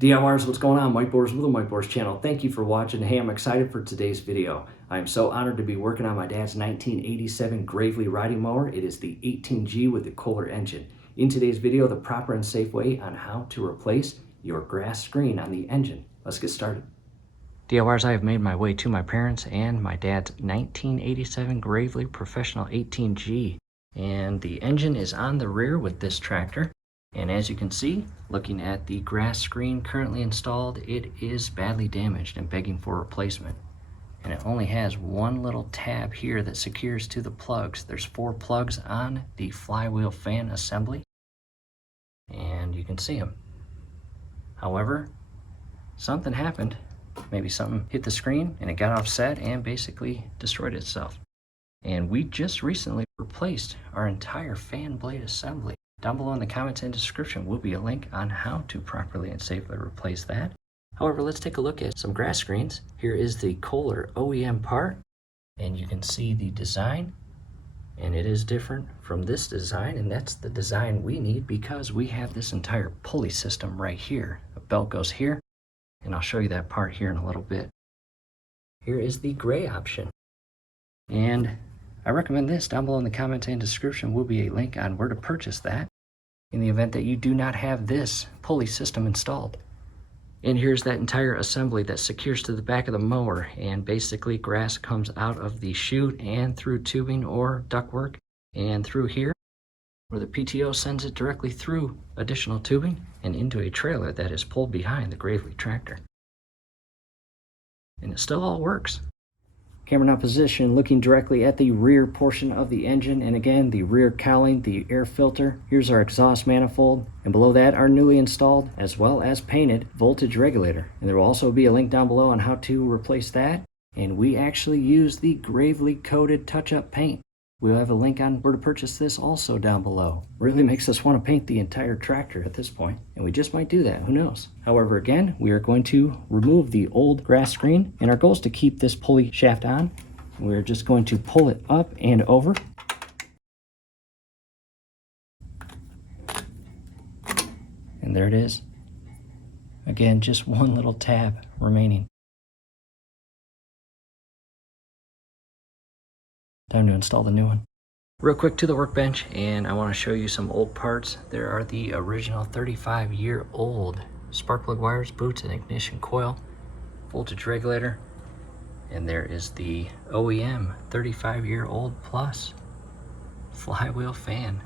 DIYers, what's going on? Mike Boers with the Mike Boers channel. Thank you for watching. Hey, I'm excited for today's video. I am so honored to be working on my dad's 1987 Gravely riding mower. It is the 18G with the Kohler engine. In today's video, the proper and safe way on how to replace your grass screen on the engine. Let's get started. DIYers, I have made my way to my parents and my dad's 1987 Gravely Professional 18G. And the engine is on the rear with this tractor. And as you can see, looking at the grass screen currently installed, it is badly damaged and begging for replacement. And it only has one little tab here that secures to the plugs. There's 4 plugs on the flywheel fan assembly, and you can see them. However, something happened. Maybe something hit the screen and it got offset and basically destroyed itself. And we just recently replaced our entire fan blade assembly. Down below in the comments and description will be a link on how to properly and safely replace that. However, let's take a look at some grass screens. Here is the Kohler OEM part, and you can see the design, and it is different from this design, and that's the design we need because we have this entire pulley system right here. A belt goes here, and I'll show you that part here in a little bit. Here is the gray option, and I recommend this. Down below in the comments and description will be a link on where to purchase that in the event that you do not have this pulley system installed. And here's that entire assembly that secures to the back of the mower, and basically grass comes out of the chute and through tubing or ductwork and through here where the PTO sends it directly through additional tubing and into a trailer that is pulled behind the Gravely tractor. And it still all works. Camera now position looking directly at the rear portion of the engine, and again the rear cowling, the air filter. Here's our exhaust manifold, and below that our newly installed as well as painted voltage regulator. And there will also be a link down below on how to replace that. And we actually use the Gravely coated touch-up paint. We'll have a link on where to purchase this also down below. Really makes us want to paint the entire tractor at this point, and we just might do that, who knows. However, again, we are going to remove the old grass screen, and our goal is to keep this pulley shaft on. We're just going to pull it up and over. And there it is. Again, just one little tab remaining. Time to install the new one. Real quick to the workbench, and I want to show you some old parts. There are the original 35-year-old spark plug wires, boots, and ignition coil, voltage regulator, and there is the OEM 35-year-old plus flywheel fan,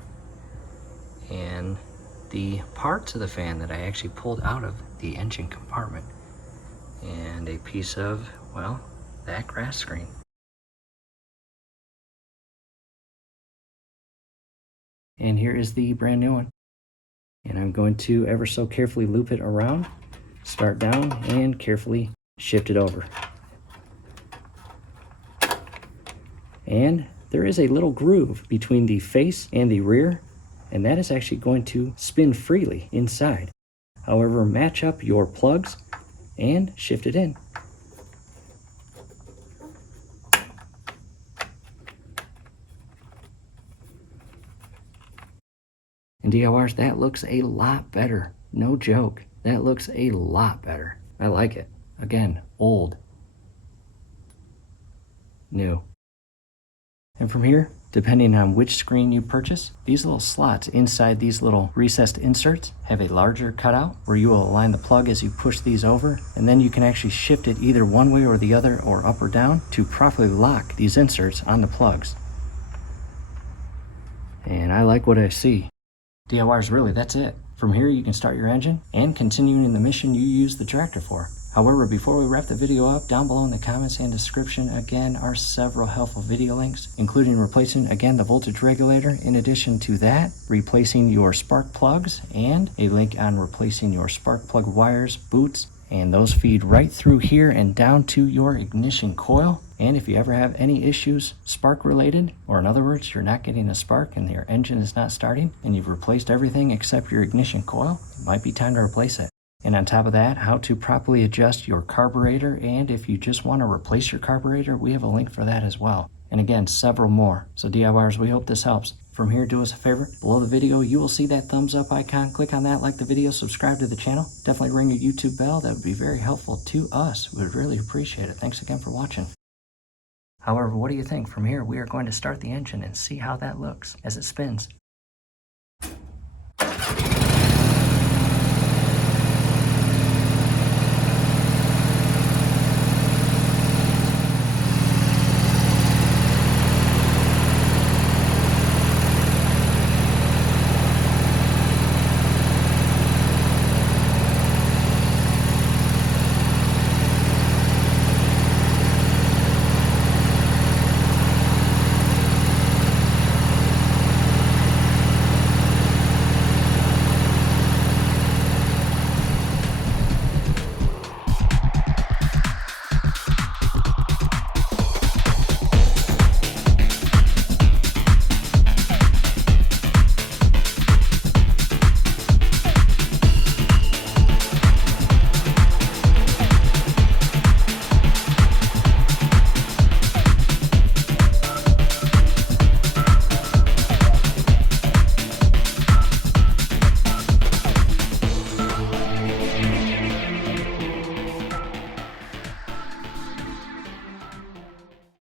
and the parts of the fan that I actually pulled out of the engine compartment, and a piece of, well, that grass screen. And here is the brand new one. And I'm going to ever so carefully loop it around, start down, and carefully shift it over. And there is a little groove between the face and the rear, and that is actually going to spin freely inside. However, match up your plugs and shift it in. And DIYers, that looks a lot better. No joke. That looks a lot better. I like it. Again, old, new. And from here, depending on which screen you purchase, these little slots inside these little recessed inserts have a larger cutout where you will align the plug as you push these over, and then you can actually shift it either one way or the other or up or down to properly lock these inserts on the plugs. And I like what I see. DIYers, really, that's it. From here, you can start your engine and continue in the mission you use the tractor for. However, before we wrap the video up, down below in the comments and description, again, are several helpful video links, including replacing, again, the voltage regulator. In addition to that, replacing your spark plugs, and a link on replacing your spark plug wires, boots, and those feed right through here and down to your ignition coil. And if you ever have any issues spark related, or in other words, you're not getting a spark and your engine is not starting, and you've replaced everything except your ignition coil, it might be time to replace it. And on top of that, how to properly adjust your carburetor, and if you just want to replace your carburetor, we have a link for that as well. And again, several more. So DIYers, we hope this helps. From here, do us a favor. Below the video, you will see that thumbs up icon. Click on that, like the video, subscribe to the channel. Definitely ring your YouTube bell. That would be very helpful to us. We would really appreciate it. Thanks again for watching. However, what do you think? From here, we are going to start the engine and see how that looks as it spins.